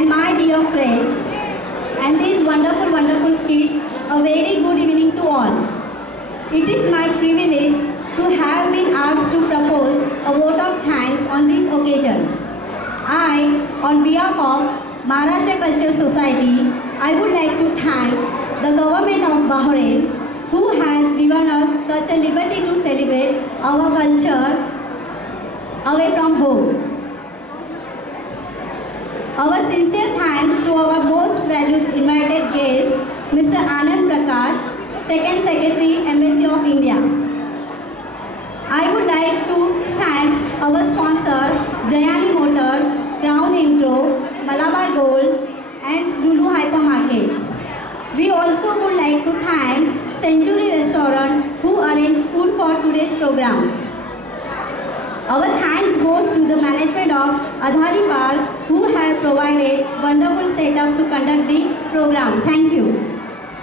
and my dear friends, and these wonderful, wonderful kids, a very good evening to all. It is my privilege to have been asked to propose a vote of thanks on this occasion. I, on behalf of Maharashtra Culture Society, I would like to thank the government of Bahrain, who has given us such a liberty to celebrate our culture away from home. Our sincere thanks to our most valued invited guest, Mr. Anand Prakash, Second Secretary, Embassy of India. I would like to thank our sponsor, Jayani Motors, Crown Intro, Malabar Gold, and Lulu Hypermarket. We also would like to thank Century Restaurant, who arranged food for today's program. Our thanks goes to the management of Adhari Park, who have provided wonderful setup to conduct the program. Thank you.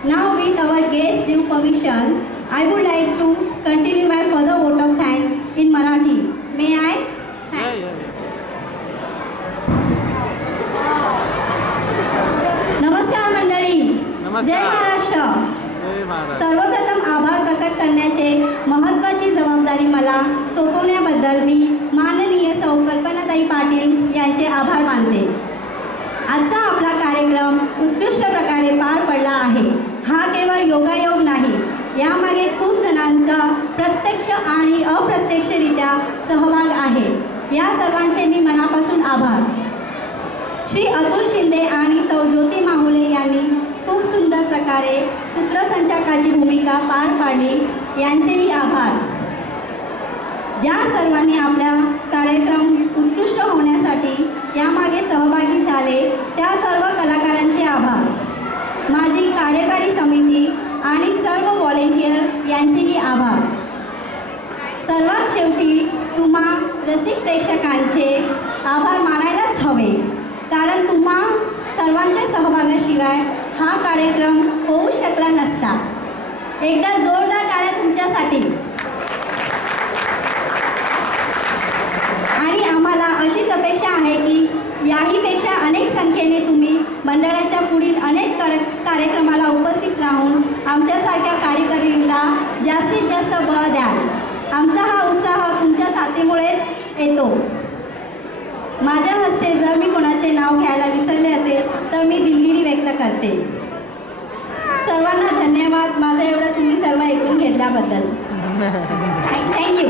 Now with our guest due permission, I would like to continue my further vote of thanks in Marathi. May I? नमस्कार मंडळी. जय महाराष्ट्र. सर्वप्रथम आभार प्रकट करण्याचे महत्त्वाची जबाबदारी मला सोपवण्याबद्दल मी माननीय सौ कल्पनाताई पाटील यांचे आभार मानते. आजचा आपला कार्यक्रम उत्कृष्ट प्रकारे पार पडला आहे. हा केवळ योगायोग नाही, यामागे खूप जणांचा प्रत्यक्ष आणि अप्रत्यक्षरित्या सहभाग आहे. या सर्वांचे मी मनापासून आभार. श्री अतुल शिंदे आणि सौ ज्योती माहुले यांनी खूप सुंदर प्रकारे सूत्रसंचालकाची भूमिका पार पाडली, यांचेही आभार. ज्या सर्वांनी आपला कार्यक्रम उत्कृष्ट होण्यासाठी यामागे सहभागी झाले, त्या सर्व कलाकारांचे आभार. माझी कार्यकारी समिती आणि सर्व व्हॉलेंटियर यांचेही आभार. सर्वात शेवटी तुम्हा रसिक प्रेक्षकांचे आभार मानायलाच हवे, कारण तुम्हा सर्वांच्या सहभागाशिवाय हा कार्यक्रम होऊ शकला नसता. एकदा जोरदार टाळ्या तुमच्यासाठी. आणि आम्हाला अशीच अपेक्षा आहे की याहीपेक्षा अनेक संख्येने तुम्ही मंडळाच्या पुढील अनेक कार्यक्रमाला उपस्थित राहून आमच्यासारख्या कार्यकर्त्यांना जास्तीत जास्त बळ द्याल. आमचा हा उत्साह तुमच्या साथीमुळेच येतो. माझ्या हस्ते जर मी कोणाचे नाव घ्यायला विसरले असेल तर मी दिलगिरी व्यक्त करते. सर्वांना धन्यवाद. माझं एवढं तुम्ही सर्व ऐकून घेतल्याबद्दल. थँक्यू.